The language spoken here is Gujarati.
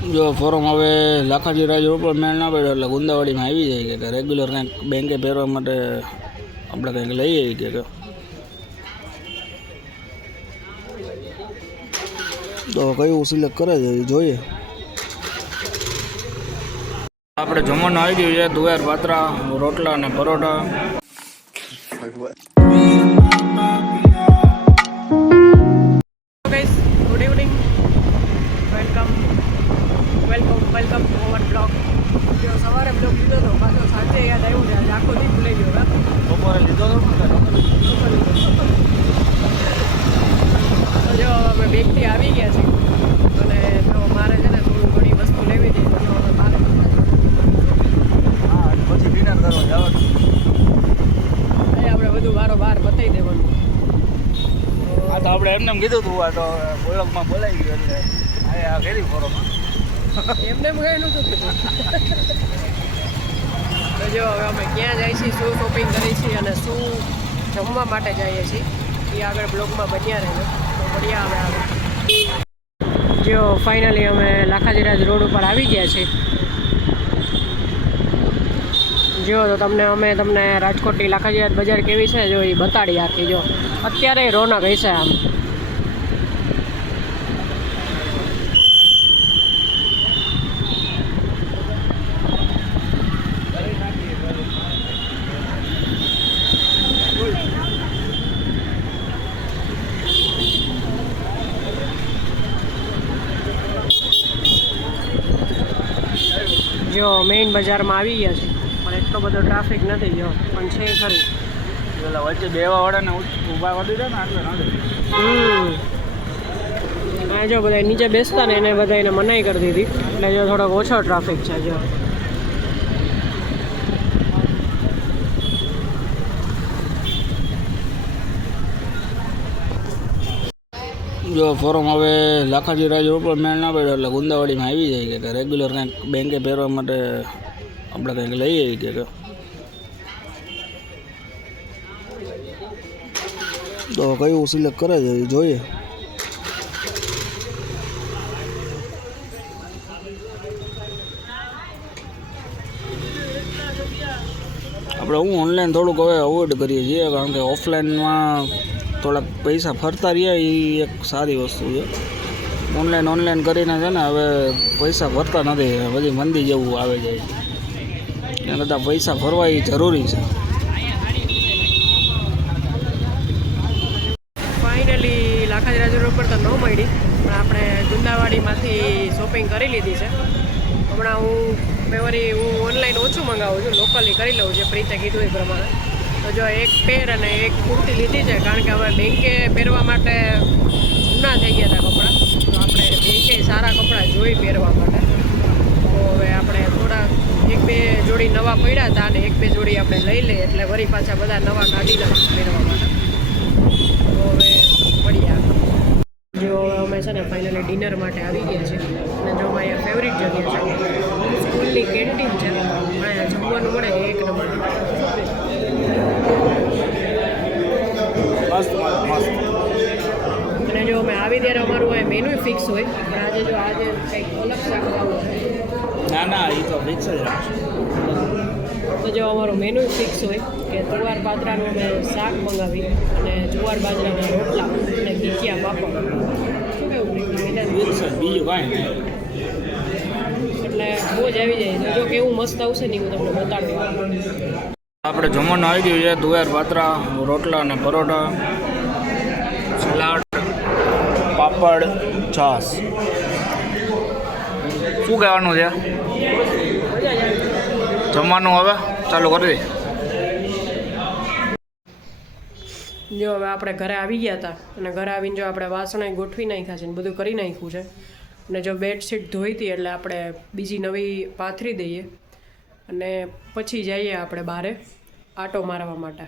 જો ફોરમ હવે લાખાજી રાજ રોડ પર મેળ ના પડ્યો એટલે ગુંદાવાડીમાં આવી જાય કે રેગ્યુલર કંઈક બેંકે પહેરવા માટે આપણે કંઈક લઈ આવી કે તો કયું સિલેક્ટ કરે છે એ જોઈએ. આપણે જમવાનું આવી ગયું છે, તુવેર પાત્રા, રોટલા અને paratha. Good evening, welcome to our blog. જો સવારે બ્લોગ લીધો હતો, પાછો સાંજે યાદ આવ્યું છે. આજે આખો દી ભૂલાઈ ગયો. બપોરે લીધો હતો તો જો અમે બેગથી આવી ગયા છીએ અને તો મારે છે ને થોડું ઘણી વસ્તુ લેવી હતી. તો હવે બહાર પછી ડિનર કરવા જવાનું. આપણે બધું બહાર બતાવી દેવાનું. આ તો આપણે એમને કીધું હતું, આ તો બોલકમાં બોલાવી ગયું એટલે આ ઘેરી ફોરોમાં એમને કઈ નહોતું કીધું. તો જો હવે અમે ક્યાં જઈએ છીએ, શું શોપિંગ કરીએ છીએ અને શું જમવા માટે જઈએ છીએ એ આગળ બ્લોગમાં બન્યા રહેજો. તો બન્યા અમે આગળ જો ફાઇનલી અમે લાખાજીરાજ રોડ ઉપર આવી ગયા છીએ. જો તો તમને રાજકોટની લાખાજીરાજ બજાર કેવી છે જો એ બતાડી આખી. જો અત્યારે રોનક હશે આમ. જો મેઇન બજારમાં આવી ગયા છે પણ એટલો બધો ટ્રાફિક નથી. જો પણ છે ખરી. પેલા વચ્ચે બેવા વાળાને ઊભા કરી દીધા ને એટલે હા જો બધા નીચે બેસતા ને એને બધાને મનાઈ કરી દીધી એટલે જો થોડોક ઓછો ટ્રાફિક છે. જો ફોરમ હવે લાખાજી રાજ રોડ પર મેળ ના પડ્યો એટલે ગુંદાવાડીમાં આવી જાય કે રેગ્યુલર કંઈક બેંકે પહેરવા માટે આપણે કંઈક લઈ આવી કે તો કયું સિલેક્ટ કરે છે એ જોઈએ. આપણે ઓનલાઈન થોડુંક હવે અવોઇડ કરીએ છીએ કારણ કે ઓફલાઈનમાં થોડાક પૈસા ફરતા રહ્યા એ એક સારી વસ્તુ છે. ઓનલાઈન કરીને છે ને હવે પૈસા ફરતા નથી, બધી મંદી જેવું આવે જાય છે. એના કરતાં પૈસા ફરવા એ જરૂરી છે. ફાઇનલી લાખાજીરાજ રોડ પર તો ન મળી પણ આપણે ગુંદાવાડીમાંથી શોપિંગ કરી લીધી છે. હમણાં હું ઓનલાઈન ઓછું મંગાવું છું, લોકલી કરી લઉં છું પ્રીતે કીધું એ પ્રમાણે. તો જો એક પેર અને એક કુર્તી લીધી છે કારણ કે હવે બેંકે પહેરવા માટે જૂના થઈ ગયા હતા કપડાં. તો આપણે બેંકે સારા કપડાં જોઈ પહેરવા માટે. તો હવે આપણે થોડા 1-2 જોડી નવા પડ્યા હતા અને 1-2 જોડી આપણે લઈ લઈએ એટલે વળી પાછા બધા નવા કાઢીને પહેરવા માટે. તો હવે મળીએ. જો અમે છે ને ફાઇનલી ડિનર માટે આવી ગયા છે અને જો અહીંયા ફેવરિટ જગ્યા છે, સ્કૂલની કેન્ટીન છે. અહીંયા જમવાનું મળે એક નંબર. અને જો અમે આવી ત્યારે અમારું અહીં મેનુ ફિક્સ હોય પણ આજે કંઈક અલગ શાક ખાવું છે. ના એ તો ફિક્સ જ રાખશે. તો જો અમારું મેનુ ફિક્સ હોય કે તુવાર પાત્રાનું અમે શાક મંગાવી અને જુવાર બાજરાના રોટલા અને ખીચિયા પાપડ. શું કેવું બીજું કાંઈ નહીં એટલે બહુ જ આવી જાય. જો કેવું મસ્ત આવશે ને હું તમને બતાડું. આપણે જમવાનું આવી ગયું છે, તુવેર પાત્રા, રોટલા અને પરોઠા, સલાડ, પાપડ, છાશ. શું કહેવાનું છે જમવાનું હવે ચાલુ કરી દે. જો હવે આપણે ઘરે આવી ગયા હતા અને ઘરે આવીને જો આપણે વાસણ ગોઠવી નાખ્યા છે ને બધું કરી નાખ્યું છે. અને જો બેડશીટ ધોઈ હતી એટલે આપણે બીજી નવી પાથરી દઈએ અને પછી જઈએ આપણે બહારે આટો મારવા માટે.